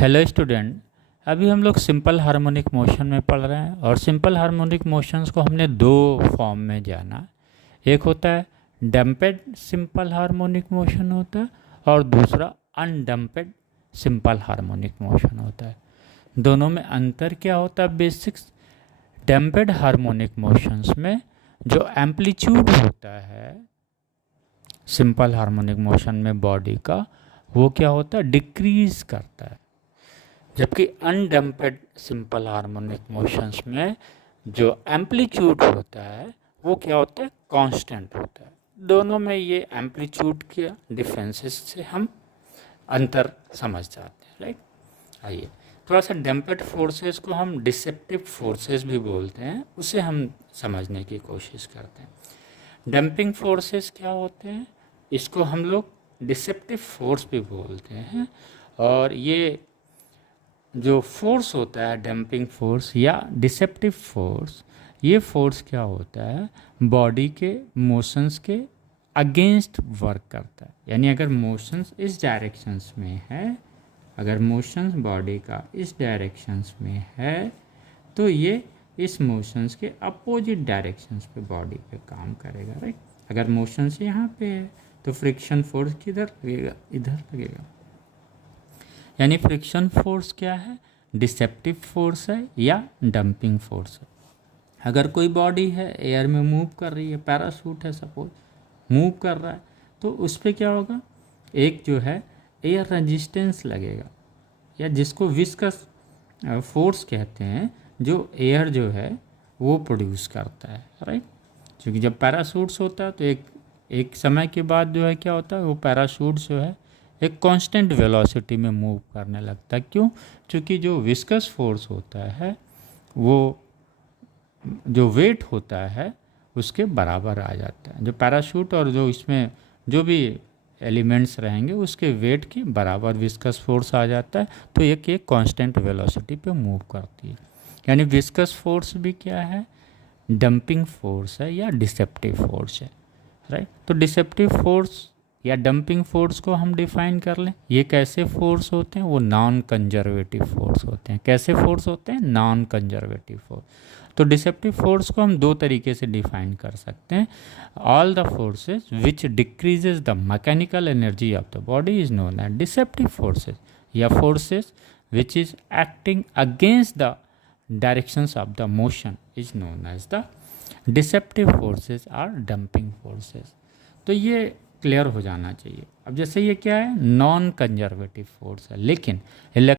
Hello student. अभी हम लोग सिंपल हार्मोनिक मोशन में पढ़ रहे हैं और सिंपल हार्मोनिक मोशंस को हमने दो फॉर्म में जाना। एक होता है डम्पेड सिंपल हार्मोनिक मोशन होता है और दूसरा अनडम्पेड सिंपल हार्मोनिक मोशन होता है। दोनों में अंतर क्या होता है? बेसिक्स। डम्पेड हार्मोनिक मोशंस में जो एम्पलीट्यूड होता है सिंपल हार्मोनिक मोशन में बॉडी का, वो क्या होता है? डिक्रीज करता है। जबकि अनडम्पेड सिंपल हार्मोनिक मोशंस में जो एम्पलीट्यूड होता है वो क्या होता है? कांस्टेंट होता है। दोनों में ये एम्पलीट्यूड के डिफरेंसेस से हम अंतर समझ जाते हैं, राइट। आइए थोड़ा सा डम्पेड फोर्सेस को हम डिसेप्टिव फोर्सेस भी बोलते हैं, उसे हम समझने की कोशिश करते हैं। डंपिंग फोर्सेस क्या होते हैं? इसको हम लोग डिसेप्टिव फोर्स भी बोलते हैं। और ये जो फोर्स होता है डंपिंग फोर्स या डिसेप्टिव फोर्स, ये फोर्स क्या होता है? बॉडी के मोशंस के अगेंस्ट वर्क करता है। यानी अगर मोशंस इस डायरेक्शंस में है, अगर मोशंस बॉडी का इस डायरेक्शंस में है तो ये इस मोशंस के अपोजिट डायरेक्शंस पे बॉडी पे काम करेगा, राइट। अगर मोशंस यहाँ पे है तो फ्रिक्शन फोर्स किधर लगेगा? इधर लगेगा। यानी फ्रिक्शन फोर्स क्या है? डिसेप्टिव फोर्स है या डंपिंग फोर्स है। अगर कोई बॉडी है एयर में मूव कर रही है, पैराशूट है सपोज, मूव कर रहा है, तो उस पर क्या होगा? एक जो है एयर रेजिस्टेंस लगेगा, या जिसको विस्कस फोर्स कहते हैं, जो एयर जो है वो प्रोड्यूस करता है, राइट। क्योंकि जब पैराशूट्स होता है तो एक समय के बाद जो है क्या होता है, वो पैराशूट जो है एक कांस्टेंट वेलोसिटी में मूव करने लगता है। क्यों? क्योंकि जो विस्कस फोर्स होता है वो जो वेट होता है उसके बराबर आ जाता है। जो पैराशूट और जो इसमें जो भी एलिमेंट्स रहेंगे उसके वेट के बराबर विस्कस फोर्स आ जाता है, तो एक कांस्टेंट वेलोसिटी पे मूव करती है। यानी विस्कस फोर्स भी क्या है? डंपिंग फोर्स है या डिसेप्टिव फोर्स है, राइट। तो डिसेप्टिव फोर्स या डंपिंग फोर्स को हम डिफाइन कर लें। ये कैसे फोर्स होते हैं? वो नॉन कंजर्वेटिव फोर्स होते हैं। कैसे फोर्स होते हैं? Non conservative force. तो डिसेप्टिव फोर्स को हम दो तरीके से डिफाइन कर सकते हैं। All the forces which decreases the mechanical energy of the body is known as dissipative forces, या forces which is acting against the directions of the motion is known as the deceptive forces or dumping forces। तो ये clear हो जाना चाहिए। अब जैसे ये क्या है? नॉन कंजर्वेटिव फोर्स है, लेकिन